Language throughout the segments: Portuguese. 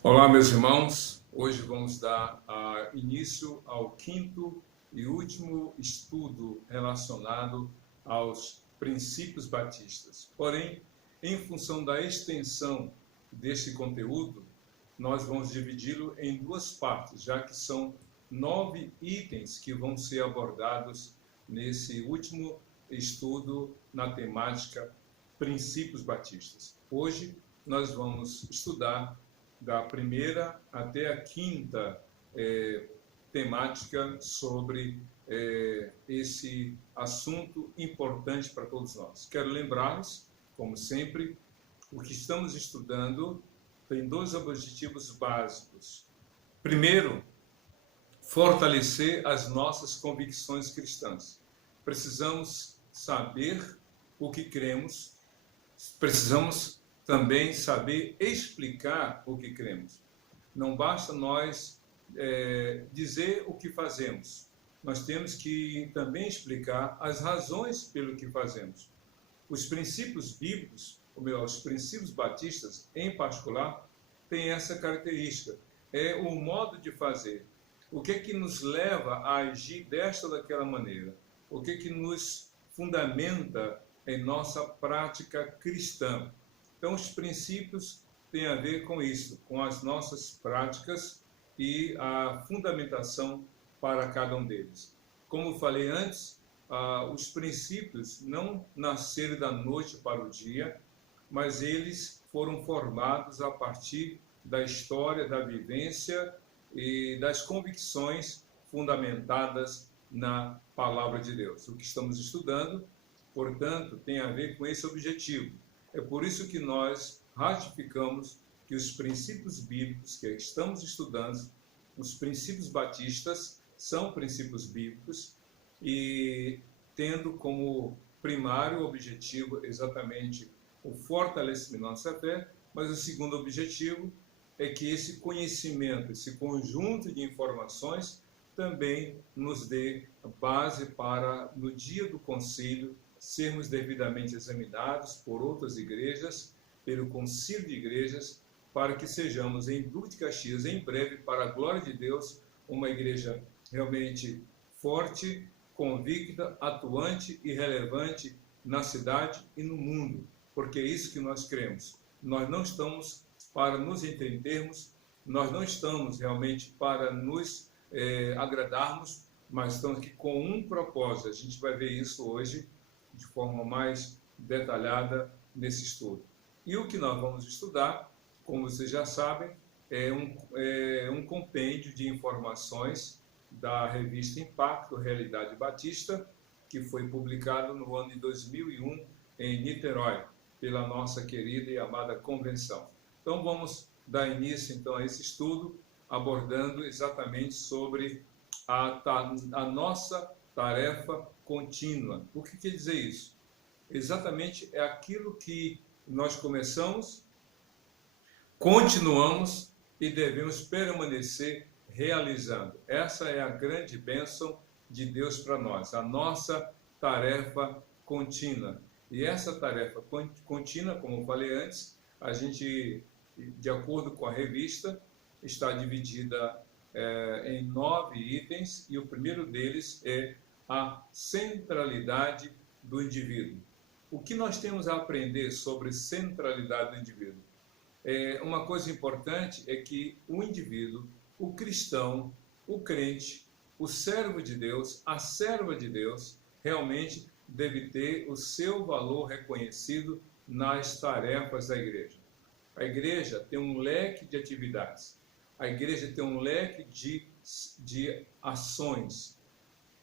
Olá, meus irmãos. Hoje vamos dar início ao quinto e último estudo relacionado aos princípios batistas. Porém, em função da extensão deste conteúdo, nós vamos dividi-lo em duas partes, já que são 9 itens que vão ser abordados nesse último estudo na temática princípios batistas. Hoje nós vamos estudar da primeira até a quinta temática sobre esse assunto importante para todos nós. Quero lembrar-los, como sempre, o que estamos estudando tem dois objetivos básicos. Primeiro, fortalecer as nossas convicções cristãs. Precisamos saber o que cremos, precisamos também saber explicar o que cremos. Não basta nós dizer o que fazemos. Nós temos que também explicar as razões pelo que fazemos. Os princípios bíblicos, ou melhor, os princípios batistas em particular, têm essa característica. É o modo de fazer. O que é que nos leva a agir desta ou daquela maneira? O que é que nos fundamenta em nossa prática cristã? Então, os princípios têm a ver com isso, com as nossas práticas e a fundamentação para cada um deles. Como falei antes, os princípios não nasceram da noite para o dia, mas eles foram formados a partir da história, da vivência e das convicções fundamentadas na Palavra de Deus. O que estamos estudando, portanto, tem a ver com esse objetivo. É por isso que nós ratificamos que os princípios bíblicos que estamos estudando, os princípios batistas, são princípios bíblicos e tendo como primário objetivo exatamente o fortalecimento da nossa fé, mas o segundo objetivo é que esse conhecimento, esse conjunto de informações também nos dê base para, no dia do concílio, sermos devidamente examinados por outras igrejas, pelo concílio de igrejas, para que sejamos em Duque de Caxias, em breve, para a glória de Deus, uma igreja realmente forte, convicta, atuante e relevante na cidade e no mundo, porque é isso que nós cremos. Nós não estamos para nos entretermos, nós não estamos realmente para nos agradarmos, mas estamos aqui com um propósito. A gente vai ver isso hoje de forma mais detalhada nesse estudo. E o que nós vamos estudar, como vocês já sabem, é um compêndio de informações da revista Impacto Realidade Batista, que foi publicado no ano de 2001 em Niterói, pela nossa querida e amada convenção. Então vamos dar início então a esse estudo, abordando exatamente sobre a nossa tarefa contínua. O que quer dizer isso? Exatamente é aquilo que nós começamos, continuamos e devemos permanecer realizando. Essa é a grande bênção de Deus para nós, a nossa tarefa contínua. E essa tarefa contínua, como eu falei antes, a gente, de acordo com a revista, está dividida em 9 itens, e o primeiro deles é a centralidade do indivíduo. O que nós temos a aprender sobre centralidade do indivíduo? Uma coisa importante é que o indivíduo, o cristão, o crente, o servo de Deus, a serva de Deus, realmente deve ter o seu valor reconhecido nas tarefas da igreja. A igreja tem um leque de atividades, a igreja tem um leque de ações,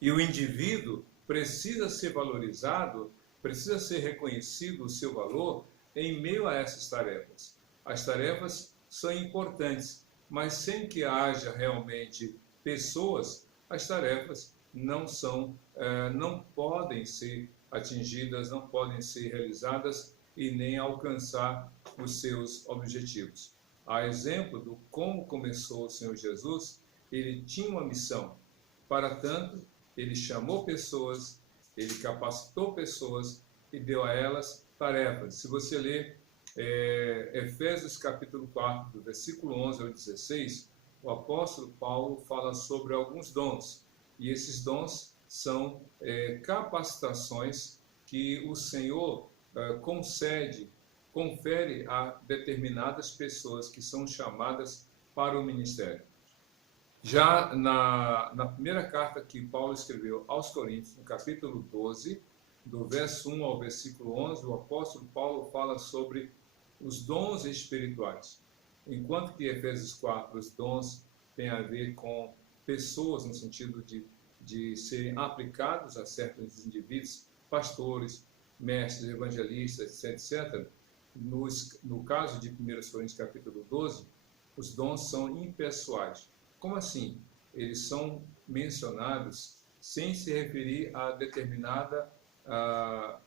e o indivíduo precisa ser valorizado, precisa ser reconhecido o seu valor em meio a essas tarefas. As tarefas são importantes, mas sem que haja realmente pessoas, as tarefas não podem ser atingidas, não podem ser realizadas e nem alcançar os seus objetivos. A exemplo do como começou o Senhor Jesus, ele tinha uma missão. Para tanto, ele chamou pessoas, ele capacitou pessoas e deu a elas tarefas. Se você ler Efésios capítulo 4, do versículo 11 ao 16, o apóstolo Paulo fala sobre alguns dons, e esses dons são capacitações que o Senhor confere a determinadas pessoas que são chamadas para o ministério. Já na primeira carta que Paulo escreveu aos Coríntios, no capítulo 12, do verso 1 ao versículo 11, o apóstolo Paulo fala sobre os dons espirituais. Enquanto que Efésios 4, os dons têm a ver com pessoas, no sentido de serem aplicados a certos indivíduos, pastores, mestres, evangelistas, etc. No caso de 1 Coríntios capítulo 12, os dons são impessoais. Como assim? Eles são mencionados sem se referir a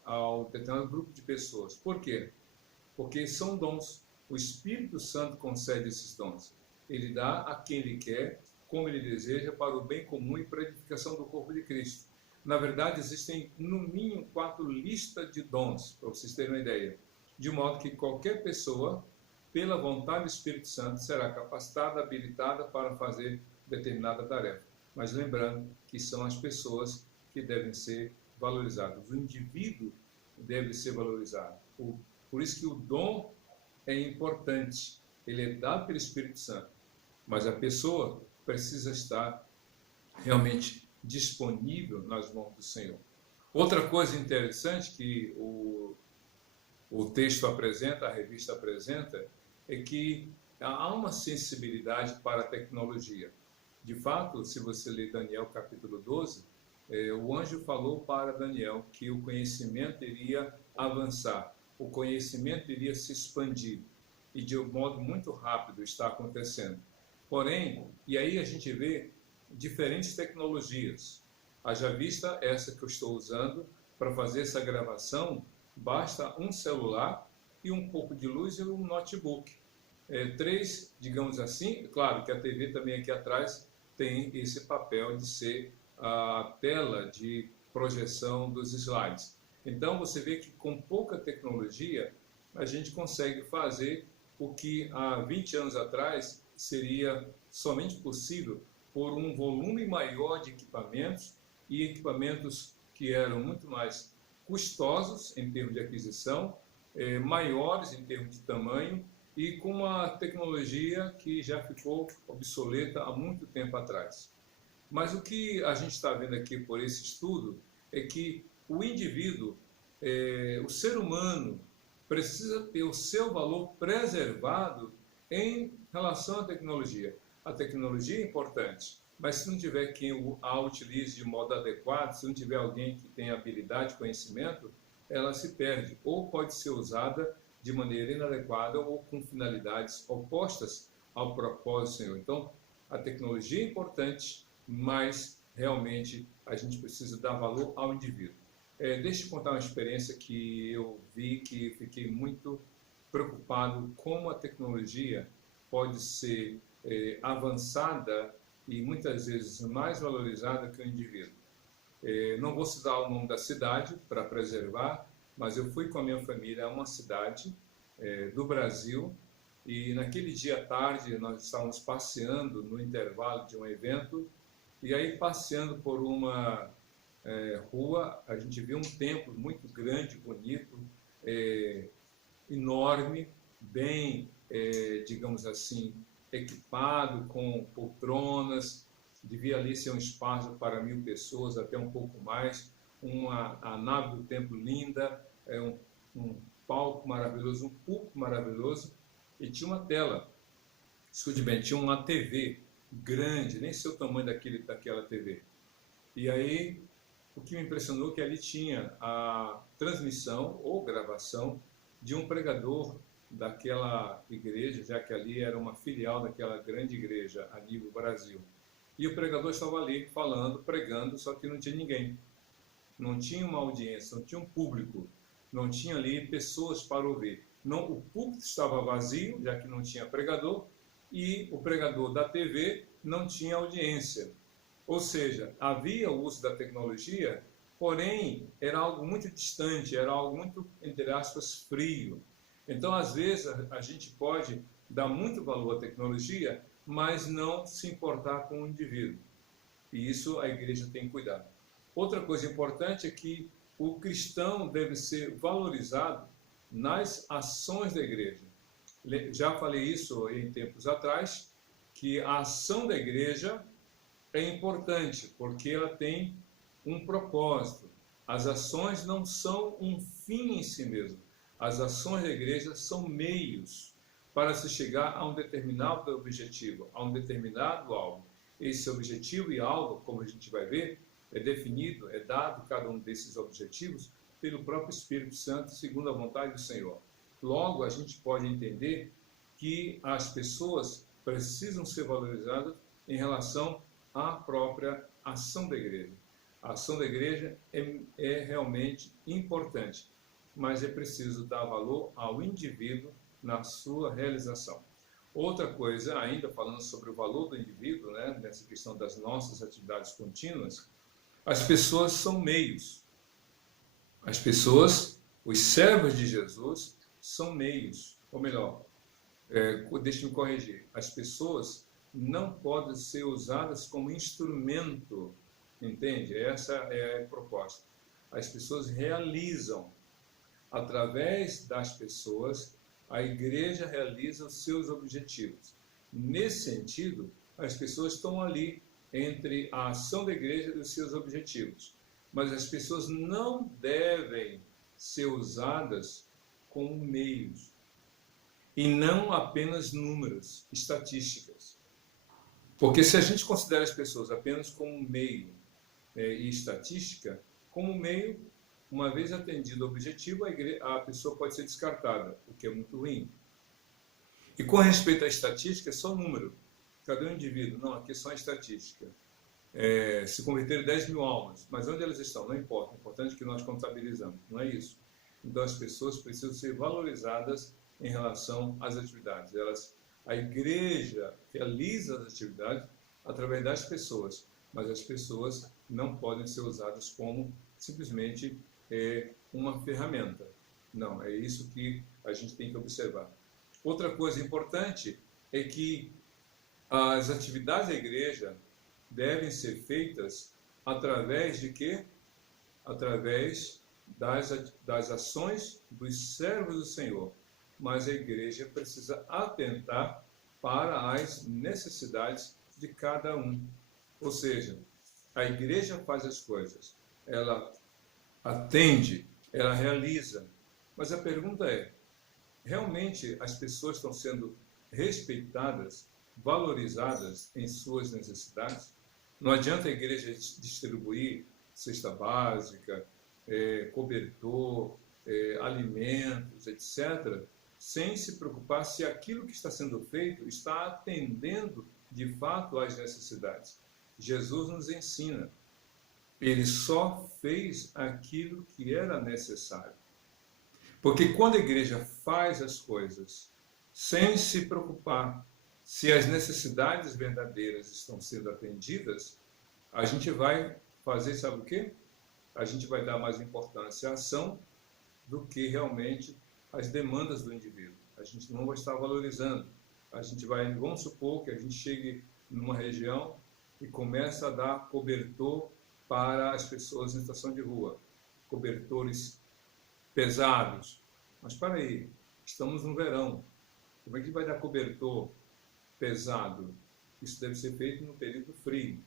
ao determinado grupo de pessoas. Por quê? Porque são dons. O Espírito Santo concede esses dons. Ele dá a quem ele quer, como ele deseja, para o bem comum e para a edificação do corpo de Cristo. Na verdade, existem no mínimo 4 listas de dons, para vocês terem uma ideia. De modo que qualquer pessoa, pela vontade do Espírito Santo, será capacitada, habilitada para fazer determinada tarefa. Mas lembrando que são as pessoas que devem ser valorizadas. O indivíduo deve ser valorizado. Por isso que o dom é importante. Ele é dado pelo Espírito Santo. Mas a pessoa precisa estar realmente disponível nas mãos do Senhor. Outra coisa interessante que o texto apresenta, a revista apresenta, é que há uma sensibilidade para a tecnologia. De fato, se você ler Daniel capítulo 12, o anjo falou para Daniel que o conhecimento iria avançar, o conhecimento iria se expandir, e de um modo muito rápido está acontecendo. Porém, e aí a gente vê diferentes tecnologias. Haja vista essa que eu estou usando para fazer essa gravação, basta um celular e um pouco de luz e um notebook. 3, digamos assim, claro que a TV também aqui atrás tem esse papel de ser a tela de projeção dos slides. Então você vê que com pouca tecnologia a gente consegue fazer o que há 20 anos atrás seria somente possível por um volume maior de equipamentos, e equipamentos que eram muito mais custosos em termos de aquisição, maiores em termos de tamanho, e com uma tecnologia que já ficou obsoleta há muito tempo atrás. Mas o que a gente está vendo aqui por esse estudo é que o indivíduo, o ser humano, precisa ter o seu valor preservado em relação à tecnologia. A tecnologia é importante, mas se não tiver quem a utilize de modo adequado, se não tiver alguém que tenha habilidade, conhecimento, ela se perde, ou pode ser usada de maneira inadequada ou com finalidades opostas ao propósito do Senhor. Então, a tecnologia é importante, mas realmente a gente precisa dar valor ao indivíduo. Deixa eu contar uma experiência que eu vi, que fiquei muito preocupado como a tecnologia pode ser avançada e muitas vezes mais valorizada que o indivíduo. Não vou citar o nome da cidade para preservar, mas eu fui com a minha família a uma cidade do Brasil, e naquele dia à tarde nós estávamos passeando no intervalo de um evento, e aí passeando por uma rua, a gente viu um templo muito grande, bonito, enorme, bem, digamos assim, equipado com poltronas, devia ali ser um espaço para 1000 pessoas, até um pouco mais, a nave do templo linda, um palco maravilhoso, um púlpito maravilhoso, e tinha uma tela, escute bem, tinha uma TV grande, nem sei o tamanho daquela TV. E aí, o que me impressionou é que ali tinha a transmissão ou gravação de um pregador daquela igreja, já que ali era uma filial daquela grande igreja a nível Brasil. E o pregador estava ali falando, pregando, só que não tinha ninguém. Não tinha uma audiência, não tinha um público, não tinha ali pessoas para ouvir. Não, o púlpito estava vazio, já que não tinha pregador, e o pregador da TV não tinha audiência. Ou seja, havia o uso da tecnologia, porém era algo muito distante, era algo muito, entre aspas, frio. Então, às vezes, a gente pode dar muito valor à tecnologia, mas não se importar com o indivíduo. E isso a igreja tem que cuidar. Outra coisa importante é que o cristão deve ser valorizado nas ações da igreja. Já falei isso em tempos atrás, que a ação da igreja é importante, porque ela tem um propósito. As ações não são um fim em si mesmo. As ações da igreja são meios para se chegar a um determinado objetivo, a um determinado alvo. Esse objetivo e alvo, como a gente vai ver, é definido, é dado cada um desses objetivos pelo próprio Espírito Santo, segundo a vontade do Senhor. Logo, a gente pode entender que as pessoas precisam ser valorizadas em relação à própria ação da igreja. A ação da igreja é realmente importante, mas é preciso dar valor ao indivíduo na sua realização. Outra coisa, ainda falando sobre o valor do indivíduo, né, nessa questão das nossas atividades contínuas, as pessoas são meios. As pessoas, os servos de Jesus, são meios. Ou melhor, deixa eu corrigir, as pessoas não podem ser usadas como instrumento, entende? Essa é a proposta. As pessoas realizam, através das pessoas, a igreja realiza os seus objetivos. Nesse sentido, as pessoas estão ali entre a ação da igreja e os seus objetivos. Mas as pessoas não devem ser usadas como meios e não apenas números, estatísticas. Porque se a gente considera as pessoas apenas como meio e estatística, como meio, uma vez atendido o objetivo, a pessoa pode ser descartada, o que é muito ruim. E com respeito à estatística, é só número. Cadê o indivíduo? Não, aqui é só a estatística. Se converteram 10 mil almas, mas onde elas estão? Não importa, o importante é que nós contabilizamos, não é isso. Então as pessoas precisam ser valorizadas em relação às atividades. A igreja realiza as atividades através das pessoas, mas as pessoas não podem ser usadas como simplesmente uma ferramenta. Não, é isso que a gente tem que observar. Outra coisa importante é que as atividades da igreja devem ser feitas através de quê? Através das ações dos servos do Senhor. Mas a igreja precisa atentar para as necessidades de cada um. Ou seja, a igreja faz as coisas, ela atende, ela realiza. Mas a pergunta é, realmente as pessoas estão sendo respeitadas, valorizadas em suas necessidades? Não adianta a igreja distribuir cesta básica, cobertor, alimentos, etc., sem se preocupar se aquilo que está sendo feito está atendendo de fato às necessidades. Jesus nos ensina, ele só fez aquilo que era necessário. Porque quando a igreja faz as coisas sem se preocupar se as necessidades verdadeiras estão sendo atendidas, a gente vai fazer, sabe o quê? A gente vai dar mais importância à ação do que realmente às demandas do indivíduo. A gente não vai estar valorizando. Vamos supor que a gente chegue numa região e começa a dar cobertor para as pessoas em situação de rua. Cobertores pesados. Mas para aí, estamos no verão. Como é que vai dar cobertor pesado? Isso deve ser feito no período frio.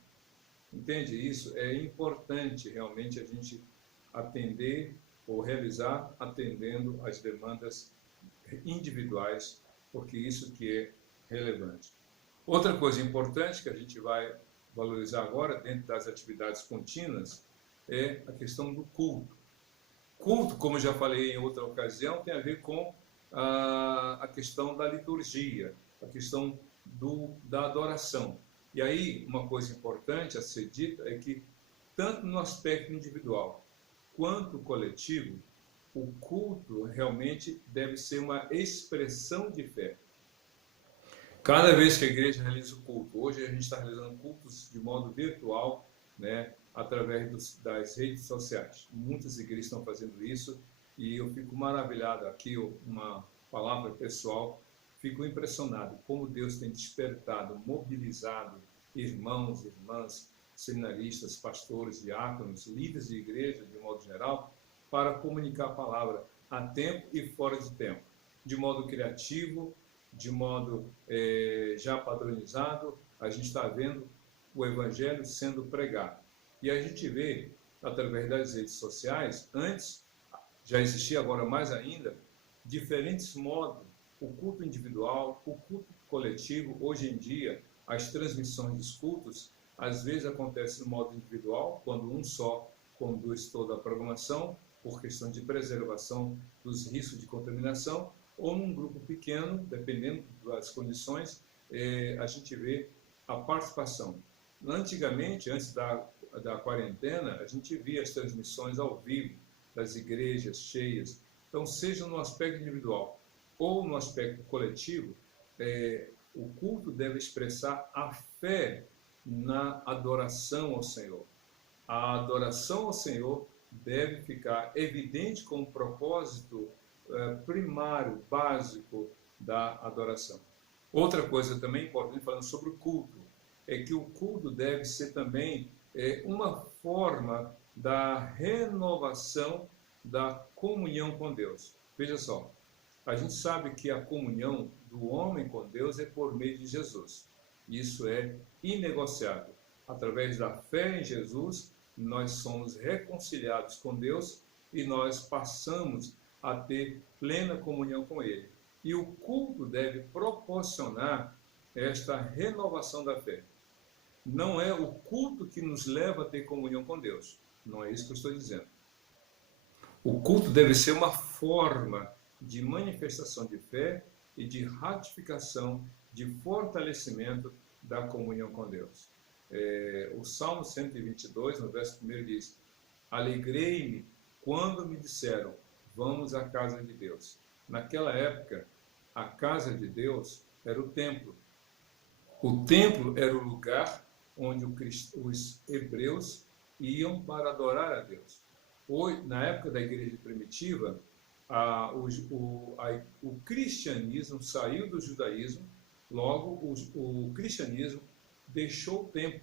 Entende? Isso é importante realmente a gente atender ou realizar atendendo às demandas individuais, porque isso que é relevante. Outra coisa importante que a gente vai valorizar agora dentro das atividades contínuas é a questão do culto. Culto, como já falei em outra ocasião, tem a ver com a questão da liturgia, a questão da adoração. E aí, uma coisa importante a ser dita é que, tanto no aspecto individual quanto coletivo, o culto realmente deve ser uma expressão de fé. Cada vez que a igreja realiza o culto, hoje a gente está realizando cultos de modo virtual, né, através das redes sociais. Muitas igrejas estão fazendo isso e eu fico maravilhado. Aqui palavra pessoal, fico impressionado como Deus tem despertado, mobilizado irmãos, irmãs, seminaristas, pastores, diáconos, líderes de igreja, de modo geral, para comunicar a palavra a tempo e fora de tempo, de modo criativo, de modo já padronizado. A gente está vendo o evangelho sendo pregado. E a gente vê, através das redes sociais, antes, já existia agora mais ainda, diferentes modos, o culto individual, o culto coletivo. Hoje em dia, as transmissões dos cultos, às vezes acontecem no modo individual, quando um só conduz toda a programação, por questão de preservação dos riscos de contaminação, ou num grupo pequeno, dependendo das condições, a gente vê a participação. Antigamente, antes da quarentena, a gente via as transmissões ao vivo das igrejas cheias. Então, seja no aspecto individual ou no aspecto coletivo, o culto deve expressar a fé na adoração ao Senhor. A adoração ao Senhor deve ficar evidente como propósito primário, básico da adoração. Outra coisa também importante, falando sobre o culto, é que o culto deve ser também uma forma da renovação da comunhão com Deus. Veja só, a gente sabe que a comunhão do homem com Deus é por meio de Jesus. Isso é inegociável. Através da fé em Jesus, nós somos reconciliados com Deus e nós passamos a ter plena comunhão com Ele. E o culto deve proporcionar esta renovação da fé. Não é o culto que nos leva a ter comunhão com Deus. Não é isso que eu estou dizendo. O culto deve ser uma forma de manifestação de fé e de ratificação, de fortalecimento da comunhão com Deus. O Salmo 122, no verso 1, diz: alegrei-me quando me disseram, vamos à casa de Deus. Naquela época, a casa de Deus era o templo. O templo era o lugar onde os hebreus iam para adorar a Deus. Hoje, na época da igreja primitiva, o cristianismo saiu do judaísmo, logo o cristianismo deixou o templo,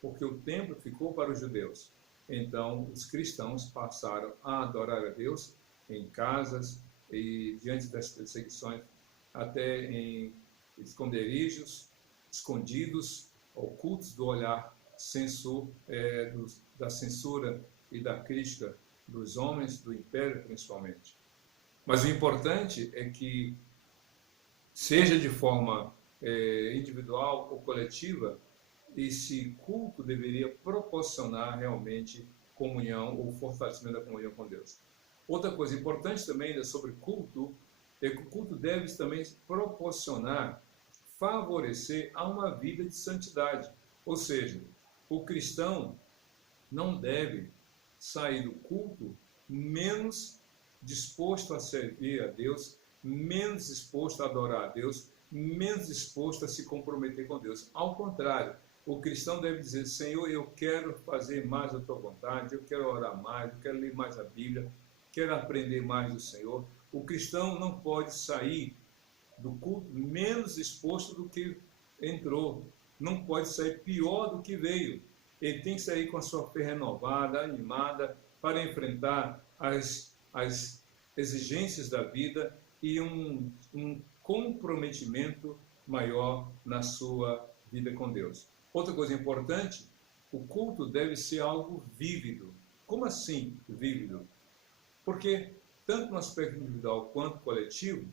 porque o templo ficou para os judeus. Então, os cristãos passaram a adorar a Deus em casas e diante das perseguições, até em esconderijos, escondidos, ocultos do olhar da censura e da crítica dos homens, do império principalmente. Mas o importante é que, seja de forma individual ou coletiva, esse culto deveria proporcionar realmente comunhão ou fortalecimento da comunhão com Deus. Outra coisa importante também sobre culto é que o culto deve também proporcionar, favorecer a uma vida de santidade. Ou seja, o cristão não deve sair do culto menos disposto a servir a Deus, menos disposto a adorar a Deus, menos disposto a se comprometer com Deus. Ao contrário, o cristão deve dizer: Senhor, eu quero fazer mais a tua vontade, eu quero orar mais, eu quero ler mais a Bíblia, quero aprender mais do Senhor. O cristão não pode sair do culto menos disposto do que entrou, não pode sair pior do que veio. Ele tem que sair com a sua fé renovada, animada, para enfrentar as exigências da vida e um comprometimento maior na sua vida com Deus. Outra coisa importante, o culto deve ser algo vívido. Como assim vívido? Porque, tanto no aspecto individual quanto coletivo,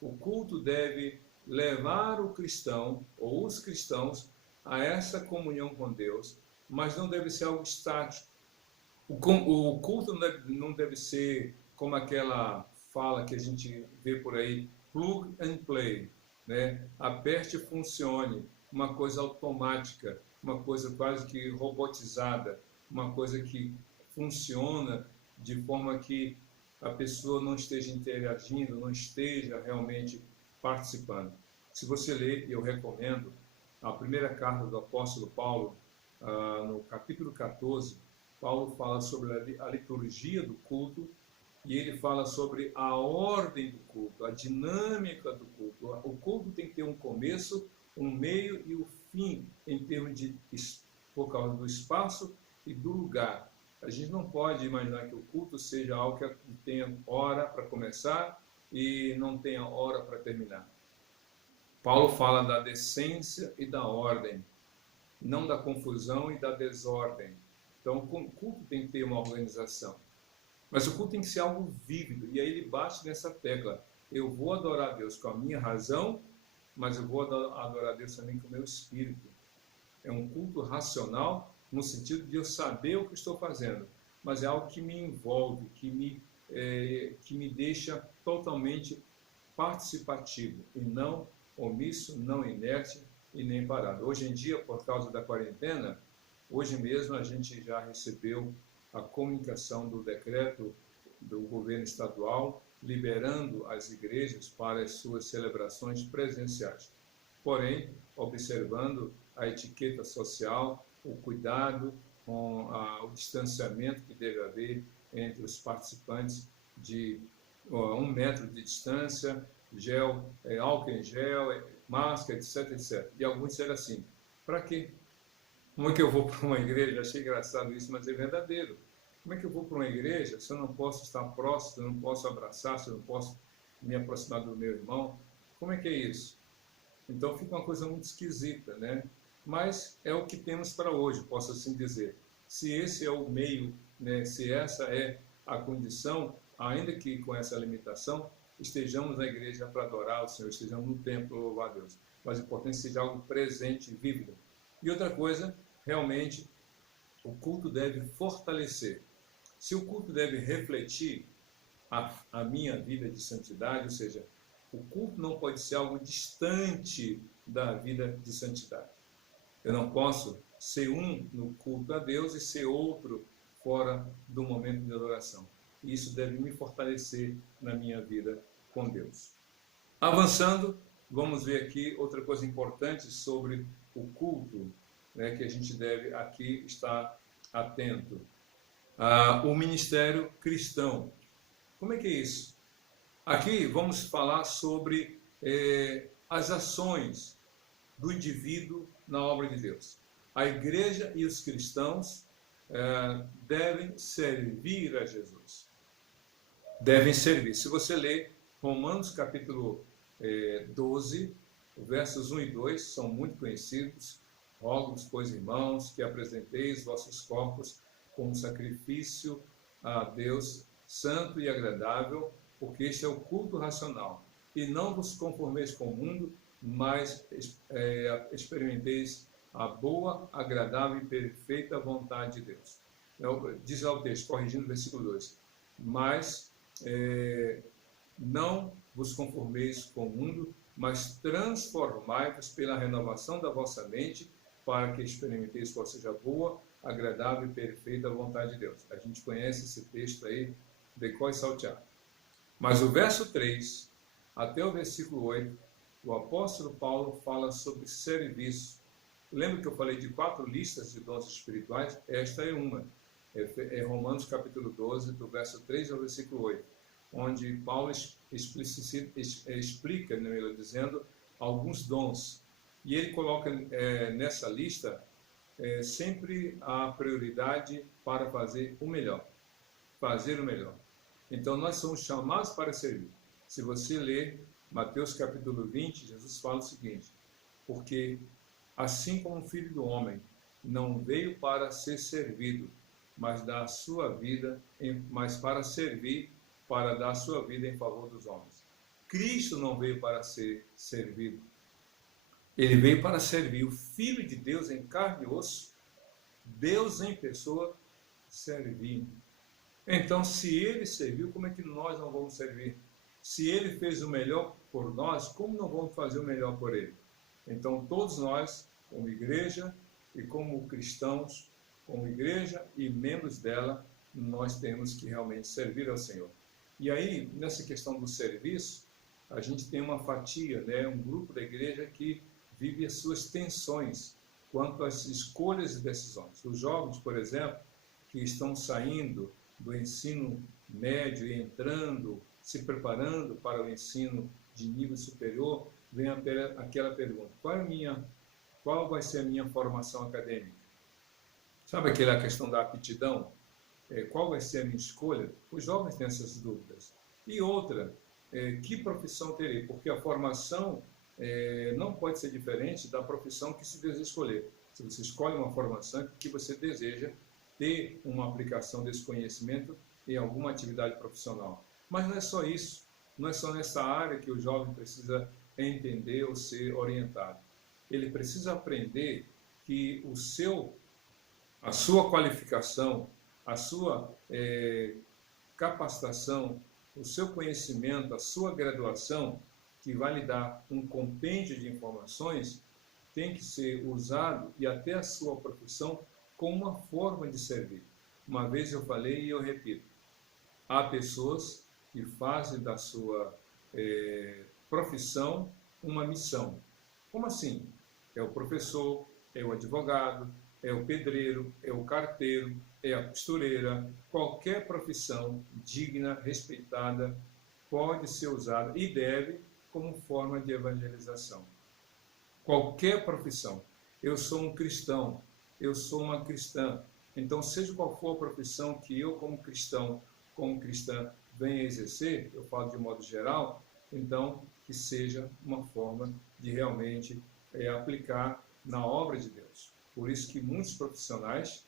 o culto deve levar o cristão ou os cristãos a essa comunhão com Deus, mas não deve ser algo estático. O culto não deve ser como aquela fala que a gente vê por aí, plug and play, né? Aperte e funcione, uma coisa automática, uma coisa quase que robotizada, uma coisa que funciona de forma que a pessoa não esteja interagindo, não esteja realmente participando. Se você ler, eu recomendo, a primeira carta do apóstolo Paulo, no capítulo 14, Paulo fala sobre a liturgia do culto e ele fala sobre a ordem do culto, a dinâmica do culto. O culto tem que ter um começo, um meio e o fim, em termos de, por causa do espaço e do lugar. A gente não pode imaginar que o culto seja algo que tenha hora para começar e não tenha hora para terminar. Paulo fala da decência e da ordem, não da confusão e da desordem. Então, o culto tem que ter uma organização. Mas o culto tem que ser algo vívido. E aí ele bate nessa tecla. Eu vou adorar a Deus com a minha razão, mas eu vou adorar a Deus também com o meu espírito. É um culto racional, no sentido de eu saber o que estou fazendo. Mas é algo que me envolve, que me deixa totalmente participativo. E não omisso, não inerte e nem parado. Hoje em dia, por causa da quarentena, hoje mesmo a gente já recebeu a comunicação do decreto do governo estadual liberando as igrejas para as suas celebrações presenciais. Porém, observando a etiqueta social, o cuidado com o distanciamento que deve haver entre os participantes de 1 metro de distância, álcool em gel, máscara, etc, etc. E alguns disseram assim, para quê? Como é que eu vou para uma igreja? Achei engraçado isso, mas é verdadeiro. Como é que eu vou para uma igreja se eu não posso estar próximo, se eu não posso abraçar, se eu não posso me aproximar do meu irmão? Como é que é isso? Então fica uma coisa muito esquisita, né? Mas é o que temos para hoje, posso assim dizer. Se esse é o meio, né? Se essa é a condição, ainda que com essa limitação, estejamos na igreja para adorar o Senhor, estejamos no templo para louvar a Deus. Mas o importante é que seja algo presente, vívido. E outra coisa, realmente, o culto deve fortalecer. Se o culto deve refletir a minha vida de santidade, ou seja, o culto não pode ser algo distante da vida de santidade. Eu não posso ser um no culto a Deus e ser outro fora do momento de adoração. E isso deve me fortalecer na minha vida com Deus. Avançando, vamos ver aqui outra coisa importante sobre o culto, né, que a gente deve aqui estar atento. O ministério cristão. Como é que é isso? Aqui vamos falar sobre as ações do indivíduo na obra de Deus. A igreja e os cristãos devem servir a Jesus. Devem servir. Se você ler Romanos capítulo 12, versos 1 e 2, são muito conhecidos. Rogo-vos, pois, irmãos, que apresenteis vossos corpos como sacrifício a Deus santo e agradável, porque este é o culto racional. E não vos conformeis com o mundo, mas experimenteis a boa, agradável e perfeita vontade de Deus. Diz lá o texto, corrigindo o versículo 2. Mas não vos conformeis com o mundo, mas transformai-vos pela renovação da vossa mente, para que experimenteis qual seja a boa, agradável e perfeita vontade de Deus. A gente conhece esse texto aí, decor e salteado. Mas o verso 3 até o versículo 8, o apóstolo Paulo fala sobre serviço. Lembra que eu falei de 4 listas de dons espirituais? Esta é uma. É Romanos capítulo 12, do verso 3 ao versículo 8, onde Paulo explica, né, dizendo alguns dons. E ele coloca nessa lista sempre a prioridade para fazer o melhor. Fazer o melhor. Então nós somos chamados para servir. Se você ler Mateus capítulo 20, Jesus fala o seguinte: porque assim como o Filho do Homem não veio para ser servido, mas dar a sua vida, mas para servir, para dar a sua vida em favor dos homens. Cristo não veio para ser servido. Ele veio para servir. O Filho de Deus em carne e osso, Deus em pessoa, servindo. Então, se ele serviu, como é que nós não vamos servir? Se ele fez o melhor por nós, como não vamos fazer o melhor por ele? Então, todos nós, como igreja e como cristãos, como igreja e membros dela, nós temos que realmente servir ao Senhor. E aí, nessa questão do serviço, a gente tem uma fatia, né, um grupo da igreja que vive as suas tensões quanto às escolhas e decisões. Os jovens, por exemplo, que estão saindo do ensino médio e entrando, se preparando para o ensino de nível superior, vem aquela pergunta: qual vai ser a minha formação acadêmica? Sabe aquela questão da aptidão? Qual vai ser a minha escolha? Os jovens têm essas dúvidas. E outra, que profissão terei? Porque a formação não pode ser diferente da profissão que se deseja escolher. Se você escolhe uma formação, que você deseja ter uma aplicação desse conhecimento em alguma atividade profissional. Mas não é só isso. Não é só nessa área que o jovem precisa entender ou ser orientado. Ele precisa aprender que a sua qualificação, a sua capacitação, o seu conhecimento, a sua graduação, que vai lhe dar um compêndio de informações, tem que ser usado, e até a sua profissão, como uma forma de servir. Uma vez eu falei e eu repito: há pessoas que fazem da sua profissão uma missão. Como assim? É o professor, é o advogado, é o pedreiro, é o carteiro, é a costureira. Qualquer profissão digna, respeitada, pode ser usada e deve como forma de evangelização. Qualquer profissão. Eu sou um cristão, eu sou uma cristã. Então, seja qual for a profissão que eu, como cristão, como cristã, venha exercer, eu falo de modo geral, então, que seja uma forma de realmente aplicar na obra de Deus. Por isso que muitos profissionais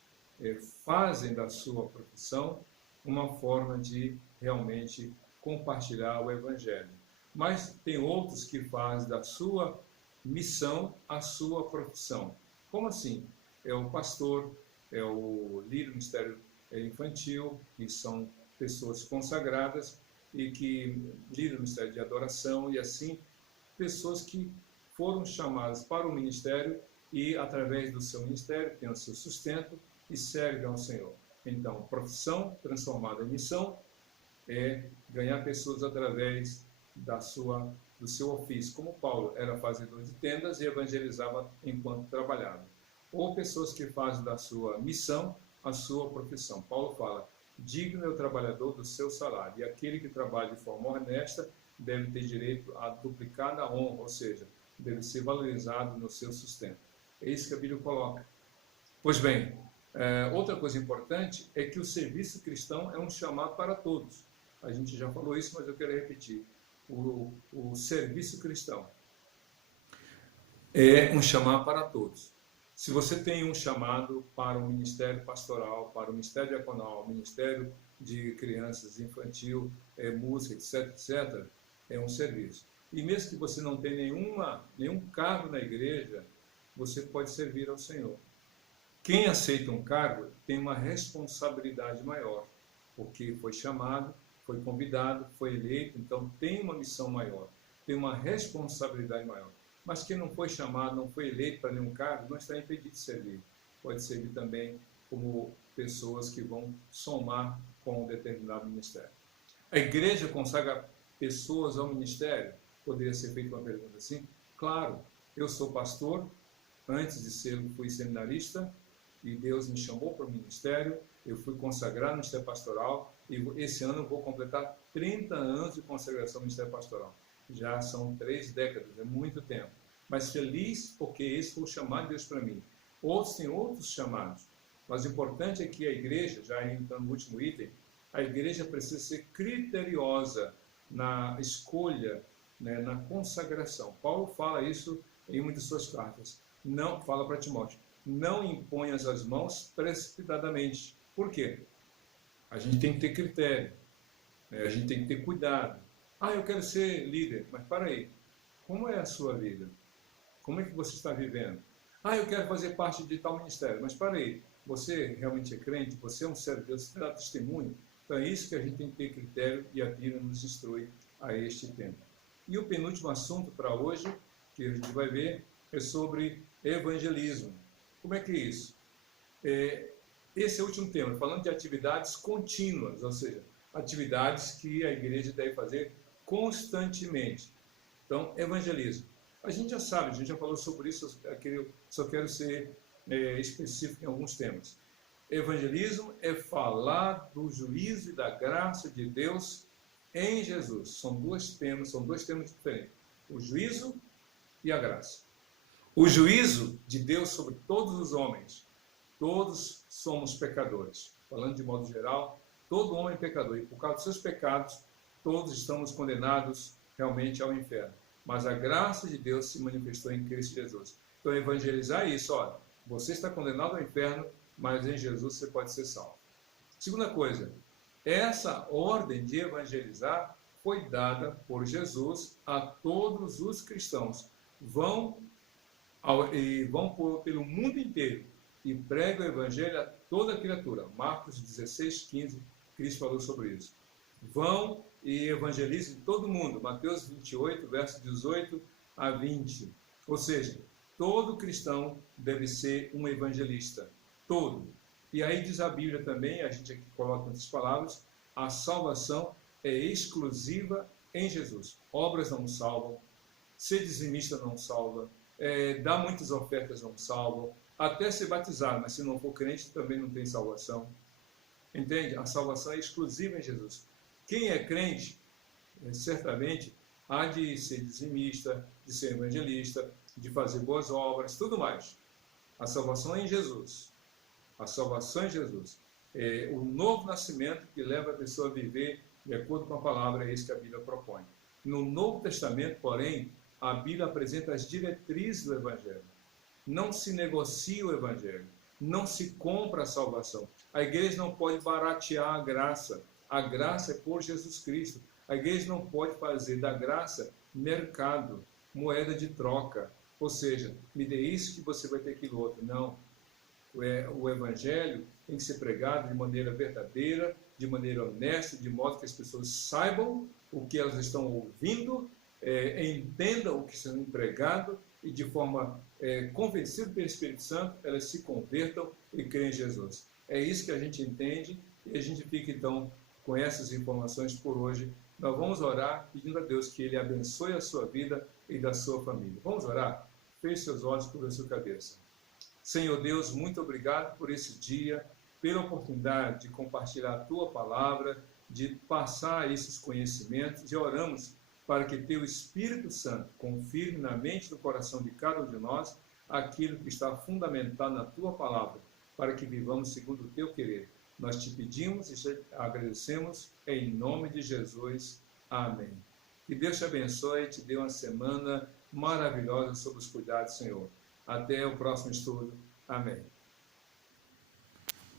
fazem da sua profissão uma forma de realmente compartilhar o Evangelho. Mas tem outros que fazem da sua missão a sua profissão. Como assim? É o pastor, é o líder do ministério infantil, que são pessoas consagradas e que lidam no ministério de adoração, e assim, pessoas que foram chamadas para o ministério e, através do seu ministério, têm o seu sustento e servem ao Senhor. Então, profissão transformada em missão é ganhar pessoas através do seu ofício, como Paulo era fazedor de tendas e evangelizava enquanto trabalhava. Ou pessoas que fazem da sua missão a sua profissão. Paulo fala: digno é o trabalhador do seu salário, e aquele que trabalha de forma honesta deve ter direito a duplicada honra, ou seja, deve ser valorizado no seu sustento. É isso que a Bíblia coloca. Pois bem, outra coisa importante é que o serviço cristão é um chamado para todos. A gente já falou isso, mas eu quero repetir. O serviço cristão é um chamado para todos. Se você tem um chamado para o ministério pastoral, para o ministério diaconal, ministério de crianças, infantil, música, etc., etc., é um serviço. E mesmo que você não tenha nenhum cargo na igreja, você pode servir ao Senhor. Quem aceita um cargo tem uma responsabilidade maior, porque foi chamado, foi convidado, foi eleito, então tem uma missão maior, tem uma responsabilidade maior. Mas quem não foi chamado, não foi eleito para nenhum cargo, não está impedido de servir. Pode servir também como pessoas que vão somar com um determinado ministério. A igreja consagra pessoas ao ministério? Poderia ser feita uma pergunta assim? Claro, eu sou pastor, antes de ser, fui seminarista, e Deus me chamou para o ministério, eu fui consagrado no ministério pastoral, e esse ano eu vou completar 30 anos de consagração no ministério pastoral. Já são 3 décadas, é muito tempo. Mas feliz porque esse foi o chamado de Deus para mim. Outros têm outros chamados. Mas o importante é que a igreja, já entrando no último item, a igreja precisa ser criteriosa na escolha, né, na consagração. Paulo fala isso em uma de suas cartas. Não, fala para Timóteo, não imponhas as mãos precipitadamente. Por quê? A gente tem que ter critério, né? A gente tem que ter cuidado. Eu quero ser líder, mas para aí, como é a sua vida? Como é que você está vivendo? Eu quero fazer parte de tal ministério, mas para aí, você realmente é crente? Você é um servo de Deus? Você dá testemunho? Então é isso que a gente tem que ter critério, e a Bíblia nos instrui a este tempo. E o penúltimo assunto para hoje, que a gente vai ver, é sobre evangelismo. Como é que é isso? Esse é o último tema, falando de atividades contínuas, ou seja, atividades que a igreja deve fazer constantemente. Então, evangelismo. A gente já sabe, a gente já falou sobre isso, só quero ser específico em alguns temas. Evangelismo é falar do juízo e da graça de Deus em Jesus. São dois temas diferentes. O juízo e a graça. O juízo de Deus sobre todos os homens. Todos somos pecadores. Falando de modo geral, todo homem é pecador. E por causa dos seus pecados, todos estamos condenados realmente ao inferno. Mas a graça de Deus se manifestou em Cristo Jesus. Então, evangelizar isso, olha, você está condenado ao inferno, mas em Jesus você pode ser salvo. Segunda coisa, essa ordem de evangelizar foi dada por Jesus a todos os cristãos. Vão pelo mundo inteiro e pregam o evangelho a toda criatura. Marcos 16:15, Cristo falou sobre isso. Vão e evangelizem todo mundo. Mateus 28, versos 18 a 20. Ou seja, todo cristão deve ser um evangelista. Todo. E aí diz a Bíblia também, a gente aqui coloca outras palavras, a salvação é exclusiva em Jesus. Obras não salvam, ser dizimista não salva, dar muitas ofertas não salvam, até ser batizado, mas se não for crente também não tem salvação. Entende? A salvação é exclusiva em Jesus. Quem é crente, certamente, há de ser dizimista, de ser evangelista, de fazer boas obras, tudo mais. A salvação é em Jesus. A salvação é em Jesus. É o novo nascimento que leva a pessoa a viver de acordo com a palavra, é isso que a Bíblia propõe. No Novo Testamento, porém, a Bíblia apresenta as diretrizes do Evangelho. Não se negocia o Evangelho. Não se compra a salvação. A igreja não pode baratear a graça. A graça é por Jesus Cristo. A igreja não pode fazer da graça mercado, moeda de troca. Ou seja, me dê isso que você vai ter aquilo outro. Não. O Evangelho tem que ser pregado de maneira verdadeira, de maneira honesta, de modo que as pessoas saibam o que elas estão ouvindo, entendam o que está sendo pregado e de forma convencida pelo Espírito Santo, elas se convertam e creem em Jesus. É isso que a gente entende e a gente fica então com essas informações por hoje. Nós vamos orar pedindo a Deus que Ele abençoe a sua vida e da sua família. Vamos orar? Feche seus olhos, cubra a sua cabeça. Senhor Deus, muito obrigado por esse dia, pela oportunidade de compartilhar a Tua palavra, de passar esses conhecimentos e oramos para que Teu Espírito Santo confirme na mente e no coração de cada um de nós aquilo que está fundamentado na Tua palavra, para que vivamos segundo o Teu querer. Nós te pedimos e te agradecemos em nome de Jesus. Amém. Que Deus te abençoe e te dê uma semana maravilhosa sob os cuidados do Senhor. Até o próximo estudo. Amém.